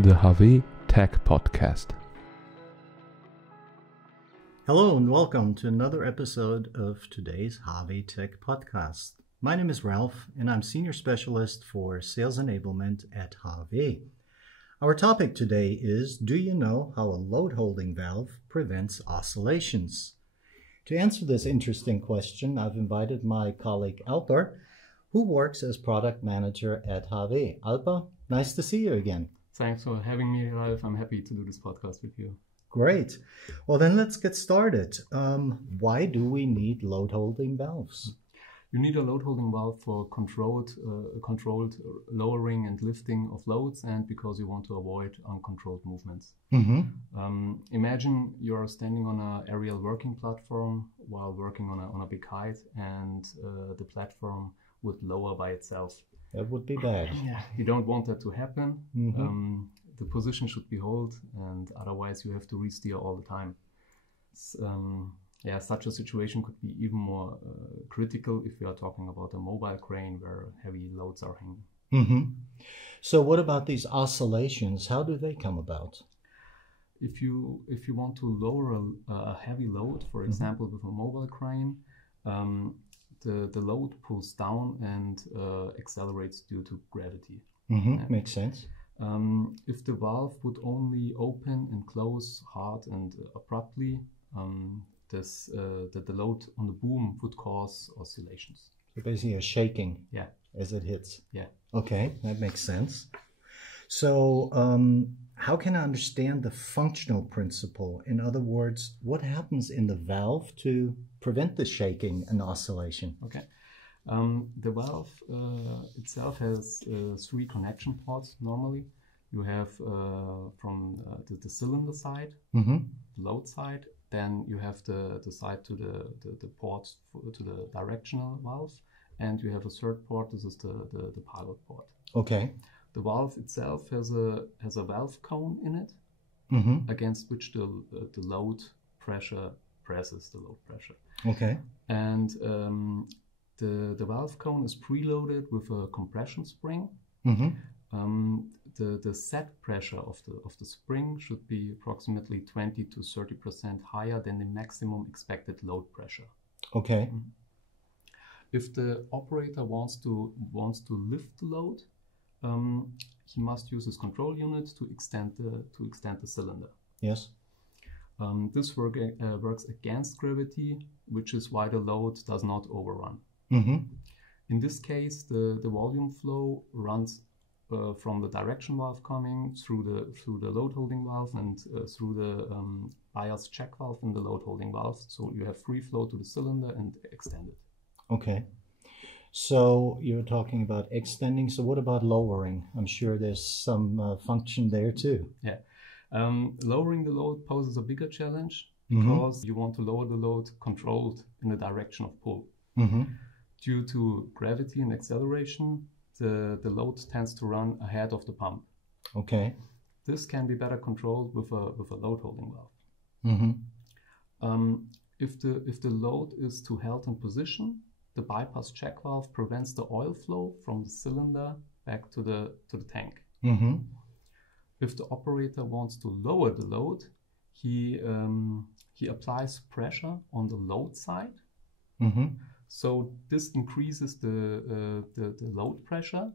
the HAWE Tech Podcast. Hello and welcome to another episode of today's HAWE Tech Podcast. My name is Ralph and I'm Senior Specialist for Sales Enablement at HAWE. Our topic today is, do you know how a load holding valve prevents oscillations? To answer this interesting question, I've invited my colleague Alper, who works as Product Manager at HAWE. Alper, nice to see you again. Thanks for having me, Ralph. I'm happy to do this podcast with you. Great. Well, then let's get started. Why do we need load holding valves? You need a load holding valve for controlled lowering and lifting of loads, and because you want to avoid uncontrolled movements. Imagine you're standing on an aerial working platform while working on a big height, and the platform would lower by itself. That would be bad. Yeah, you don't want that to happen. The position should be held, and otherwise you have to re-steer all the time. Such a situation could be even more critical if we are talking about a mobile crane where heavy loads are hanging. So what about these oscillations? How do they come about? If you want to lower a heavy load, for example, with a mobile crane, the load pulls down and accelerates due to gravity. Makes sense. If the valve would only open and close hard and abruptly, the load on the boom would cause oscillations. So basically a shaking as it hits. Yeah. Okay, that makes sense. So how can I understand the functional principle? In other words, what happens in the valve to prevent the shaking and oscillation? Okay. The valve itself has 3 connection ports normally. You have from the cylinder side, the load side, then you have the side to the ports to the directional valve, and you have a third port. This is the pilot port. Okay. The valve itself has a valve cone in it, against which the load pressure presses the load pressure. Okay. And the valve cone is preloaded with a compression spring. The set pressure of the spring should be approximately 20 to 30% higher than the maximum expected load pressure. Okay. If the operator wants to lift the load, he must use his control unit to extend the cylinder. Yes. This works against gravity, which is why the load does not overrun. In this case, the volume flow runs from the direction valve coming through the load holding valve and through the bias check valve in the load holding valve. So you have free flow to the cylinder and extend it. Okay. So you're talking about extending. So what about lowering? I'm sure there's some function there too. Yeah. Lowering the load poses a bigger challenge because you want to lower the load controlled in the direction of pull. Due to gravity and acceleration, the load tends to run ahead of the pump. Okay. This can be better controlled with a load holding valve. If the load is too held in position, the bypass check valve prevents the oil flow from the cylinder back to the tank. If the operator wants to lower the load, he applies pressure on the load side. So this increases the load pressure,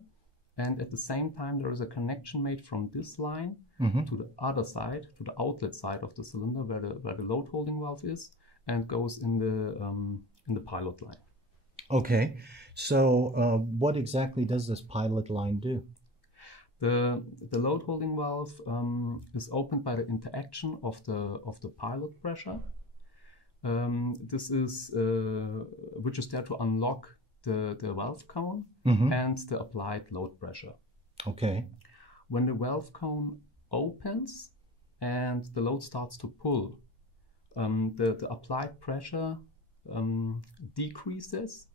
and at the same time there is a connection made from this line to the other side, to the outlet side of the cylinder where the load holding valve is, and goes in the pilot line. Okay, so what exactly does this pilot line do? The load holding valve is opened by the interaction of the pilot pressure. This is which is there to unlock the valve cone and the applied load pressure. Okay. When the valve cone opens and the load starts to pull, the applied pressure decreases,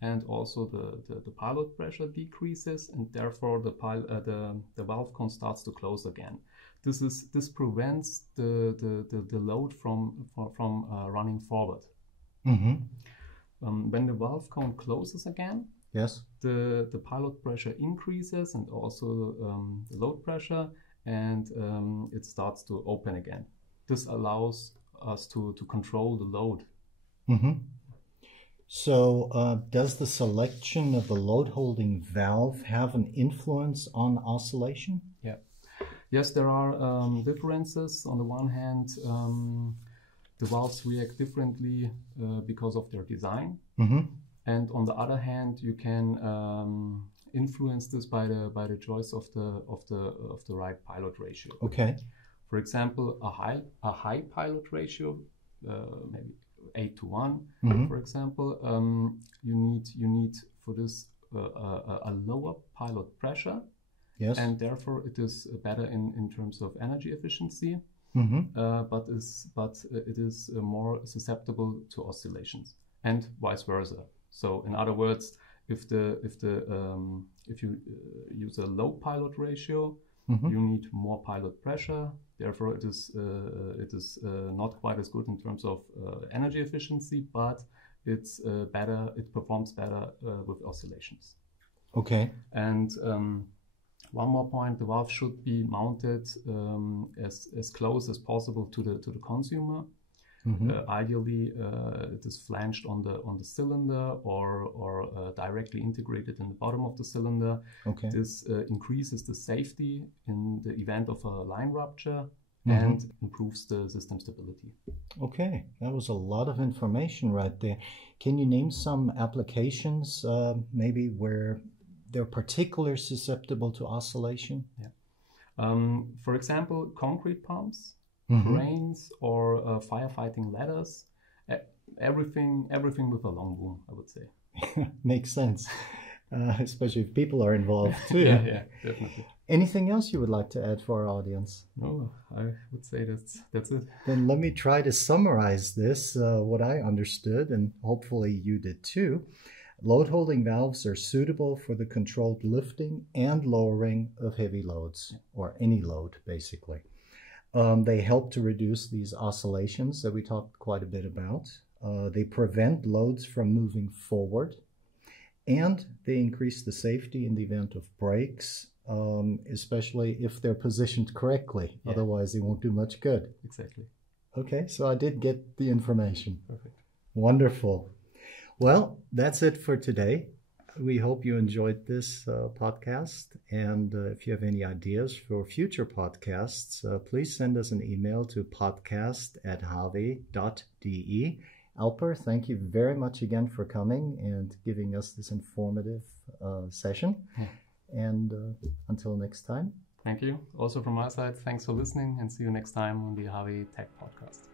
and also the pilot pressure decreases, and therefore the valve cone starts to close again. This prevents the load from running forward. When the valve cone closes again, yes, the pilot pressure increases and also the load pressure, and it starts to open again. This allows us to control the load. Mm-hmm. So does the selection of the load holding valve have an influence on oscillation? Yeah. Yes, there are differences. On the one hand, the valves react differently because of their design. Mm-hmm. And on the other hand, you can influence this by the choice of the right pilot ratio. Okay. For example, a high pilot ratio, maybe 8:1, Mm-hmm. for example, you need for this a lower pilot pressure. Yes. And therefore it is better in terms of energy efficiency, Mm-hmm. but it is more susceptible to oscillations, and vice versa. So in other words, if you use a low pilot ratio, Mm-hmm. you need more pilot pressure. Therefore, it is not quite as good in terms of energy efficiency, but it's better. It performs better with oscillations. Okay. And one more point: the valve should be mounted as close as possible to the consumer. Mm-hmm. Ideally, it is flanged on the cylinder or directly integrated in the bottom of the cylinder. Okay. This increases the safety in the event of a line rupture Mm-hmm. and improves the system stability. Okay, that was a lot of information right there. Can you name some applications, maybe where they're particularly susceptible to oscillation? Yeah. For example, concrete pumps, Mm-hmm. cranes, or firefighting ladders. Everything with a long boom, I would say. Makes sense, especially if people are involved too. Yeah, definitely. Anything else you would like to add for our audience? No, I would say that's it. Then let me try to summarize this, what I understood, and hopefully you did too. Load holding valves are suitable for the controlled lifting and lowering of heavy loads, or any load basically. They help to reduce these oscillations that we talked quite a bit about. They prevent loads from moving forward, and they increase the safety in the event of breaks, especially if they're positioned correctly. Yeah. Otherwise, they won't do much good. Exactly. Okay, so I did get the information. Perfect. Wonderful. Well, that's it for today. We hope you enjoyed this podcast. And if you have any ideas for future podcasts, please send us an email to podcast@hawe.de. Alper, thank you very much again for coming and giving us this informative session. Yeah. And until next time. Thank you. Also from my side, thanks for listening, and see you next time on the HAWE Tech Podcast.